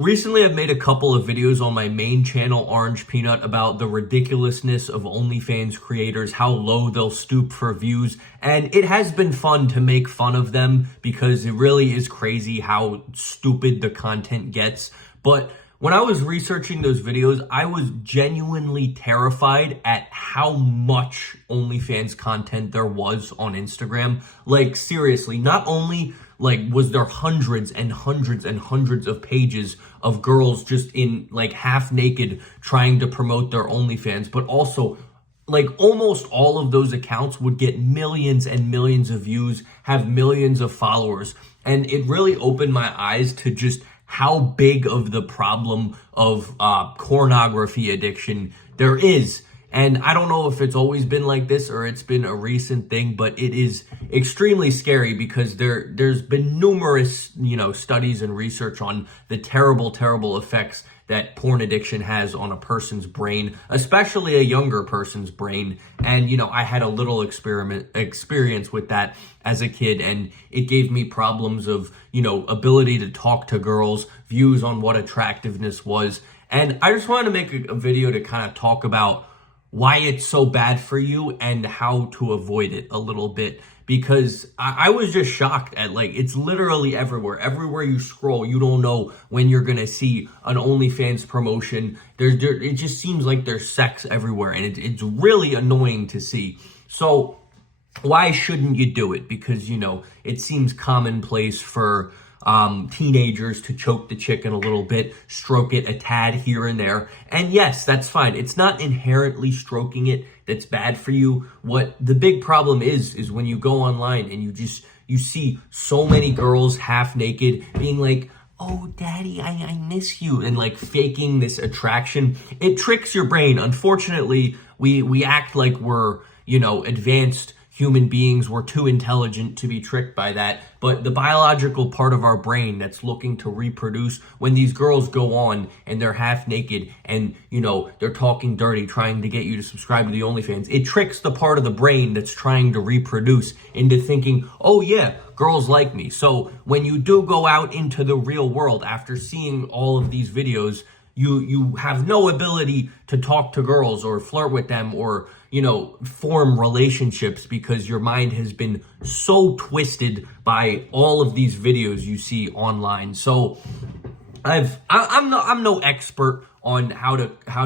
Recently, I've made a couple of videos on my main channel, Orange Peanut, about the ridiculousness of OnlyFans creators, how low they'll stoop for views, and it has been fun to make fun of them because it really is crazy how stupid the content gets. But when I was researching those videos, I was genuinely terrified at how much OnlyFans content there was on Instagram. Like, seriously, not only was there hundreds and hundreds and hundreds of pages of girls just in half naked trying to promote their OnlyFans, but also almost all of those accounts would get millions and millions of views, have millions of followers. And it really opened my eyes to just how big of the problem of pornography addiction there is. And I don't know if it's always been like this or it's been a recent thing, but it is extremely scary because there's been numerous, studies and research on the terrible, terrible effects that porn addiction has on a person's brain, especially a younger person's brain. And, I had a little experience with that as a kid, and it gave me problems of, ability to talk to girls, views on what attractiveness was. And I just wanted to make a video to kind of talk about why it's so bad for you and how to avoid it a little bit, because I was just shocked at it's literally everywhere. Everywhere you scroll, you don't know when you're gonna see an OnlyFans promotion. It just seems like there's sex everywhere, and it's really annoying to see. So why shouldn't you do it? Because it seems commonplace for teenagers to choke the chicken a little bit, stroke it a tad here and there. And yes, that's fine. It's not inherently stroking it that's bad for you. What the big problem is when you go online and you see so many girls half naked being like, "Oh, daddy, I miss you," and faking this attraction. It tricks your brain. Unfortunately, we act like we're, advanced human beings. We're too intelligent to be tricked by that. But the biological part of our brain that's looking to reproduce, when these girls go on and they're half naked and, they're talking dirty, trying to get you to subscribe to the OnlyFans, it tricks the part of the brain that's trying to reproduce into thinking, "Oh yeah, girls like me." So when you do go out into the real world after seeing all of these videos, you have no ability to talk to girls or flirt with them or, form relationships because your mind has been so twisted by all of these videos you see online. So I'm no expert on how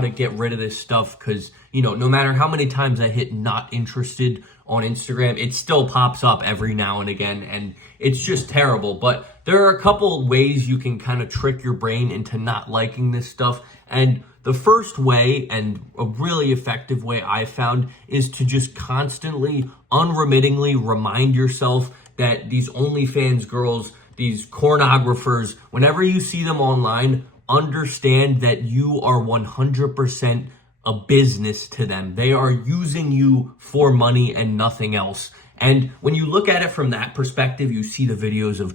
to get rid of this stuff because, no matter how many times I hit not interested on Instagram, it still pops up every now and again, and it's just terrible. But there are a couple ways you can kind of trick your brain into not liking this stuff. And the first way, and a really effective way I found, is to just constantly, unremittingly remind yourself that these OnlyFans girls, these pornographers, whenever you see them online, understand that you are 100% a business to them. They are using you for money and nothing else. And when you look at it from that perspective, you see the videos of,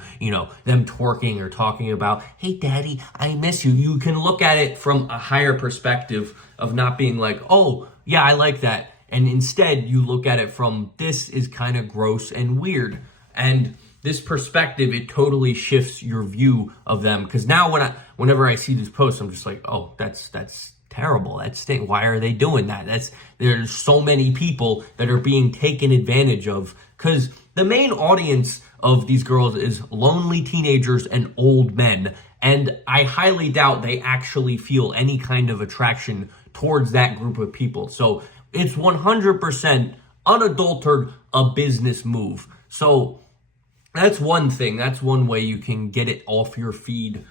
them twerking or talking about, "Hey, daddy, I miss you." You can look at it from a higher perspective of not being like, "Oh, yeah, I like that." And instead, you look at it from, this is kind of gross and weird. And this perspective, it totally shifts your view of them. Because now whenever I see these posts, I'm just like, "Oh, that's terrible. That stinks. Why are they doing that?" There's so many people that are being taken advantage of, because the main audience of these girls is lonely teenagers and old men. And I highly doubt they actually feel any kind of attraction towards that group of people. So it's 100% unadulterated a business move. So that's one thing. That's one way you can get it off your feed.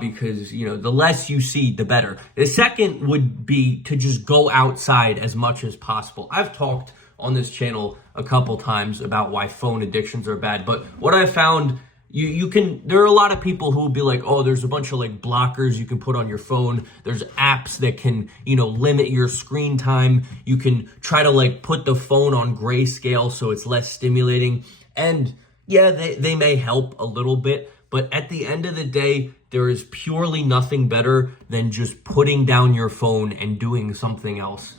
Because, the less you see, the better. The second would be to just go outside as much as possible. I've talked on this channel a couple times about why phone addictions are bad, but what I found, there are a lot of people who will be like, "Oh, there's a bunch of blockers you can put on your phone. There's apps that can, limit your screen time. You can try to put the phone on grayscale so it's less stimulating." And yeah, they may help a little bit, but at the end of the day, there is purely nothing better than just putting down your phone and doing something else.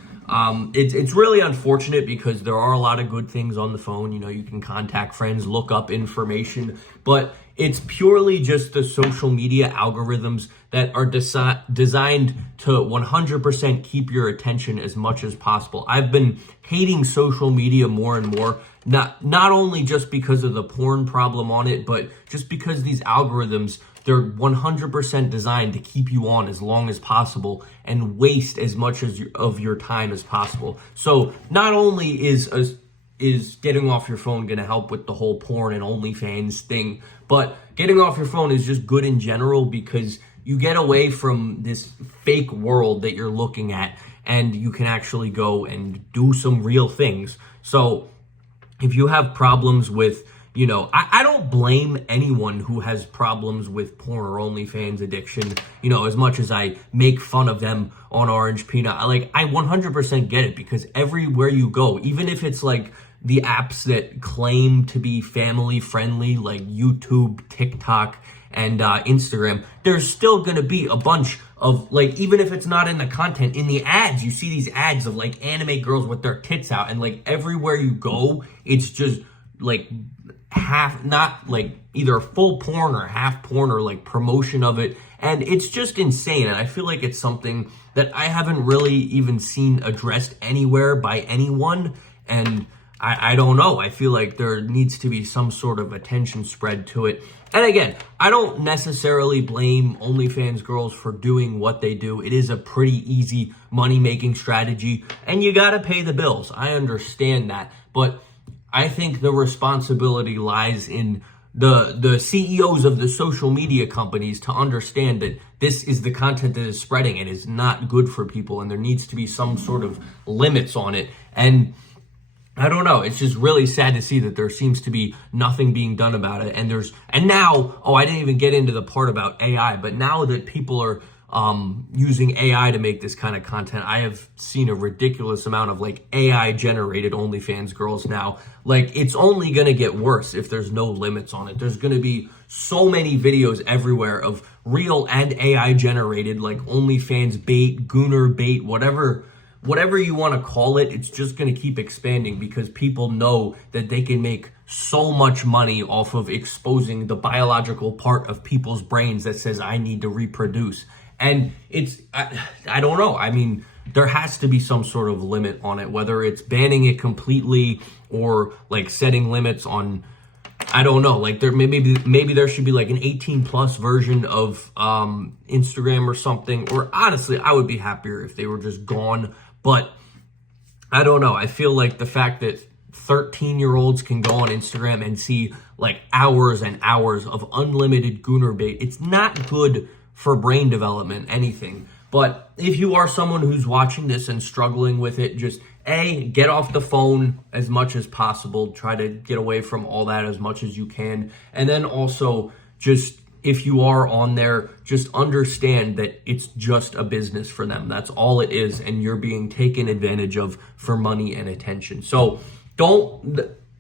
It's really unfortunate because there are a lot of good things on the phone. You can contact friends, look up information, but it's purely just the social media algorithms that are designed to 100% keep your attention as much as possible. I've been hating social media more and more, not only just because of the porn problem on it, but just because these algorithms, they're 100% designed to keep you on as long as possible and waste as much of your time as possible. So not only is getting off your phone going to help with the whole porn and OnlyFans thing, but getting off your phone is just good in general because you get away from this fake world that you're looking at and you can actually go and do some real things. So if you have problems with, I don't blame anyone who has problems with porn or OnlyFans addiction, as much as I make fun of them on Orange Peanut. I 100% get it, because everywhere you go, even if it's like the apps that claim to be family friendly, like YouTube, TikTok, and Instagram, there's still going to be a bunch of, like, even if it's not in the content, in the ads, you see these ads of like anime girls with their tits out, and like everywhere you go, it's just like half, not like either full porn or half porn or like promotion of it. And it's just insane. And I feel like it's something that I haven't really even seen addressed anywhere by anyone. And I don't know. I feel like there needs to be some sort of attention spread to it. And again, I don't necessarily blame OnlyFans girls for doing what they do. It is a pretty easy money-making strategy, and you gotta pay the bills. I understand that. But I think the responsibility lies in the CEOs of the social media companies to understand that this is the content that is spreading and is not good for people, and there needs to be some sort of limits on it. And I don't know. It's just really sad to see that there seems to be nothing being done about it. And now, I didn't even get into the part about AI, but now that people are using AI to make this kind of content, I have seen a ridiculous amount of like AI generated OnlyFans girls now. Like, it's only going to get worse if there's no limits on it. There's going to be so many videos everywhere of real and AI generated, like OnlyFans bait, Gooner bait, whatever you want to call it. It's just going to keep expanding because people know that they can make so much money off of exposing the biological part of people's brains that says, I need to reproduce. And I don't know. I mean, there has to be some sort of limit on it, whether it's banning it completely or like setting limits on, I don't know, like maybe there should be like an 18+ version of Instagram or something. Or honestly, I would be happier if they were just gone. But I don't know. I feel like the fact that 13-year-olds can go on Instagram and see like hours and hours of unlimited Gooner bait, it's not good for brain development, anything. But if you are someone who's watching this and struggling with it, just get off the phone as much as possible. Try to get away from all that as much as you can. And then also, just if you are on there, just understand that it's just a business for them. That's all it is. And you're being taken advantage of for money and attention. So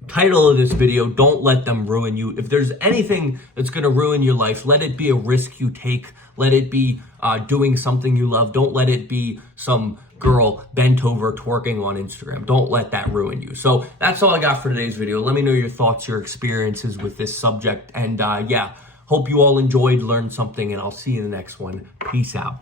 title of this video, don't let them ruin you. If there's anything that's going to ruin your life, let it be a risk you take. Let it be doing something you love. Don't let it be some girl bent over twerking on Instagram. Don't let that ruin you. So that's all I got for today's video. Let me know your thoughts, your experiences with this subject. And hope you all enjoyed, learned something, and I'll see you in the next one. Peace out.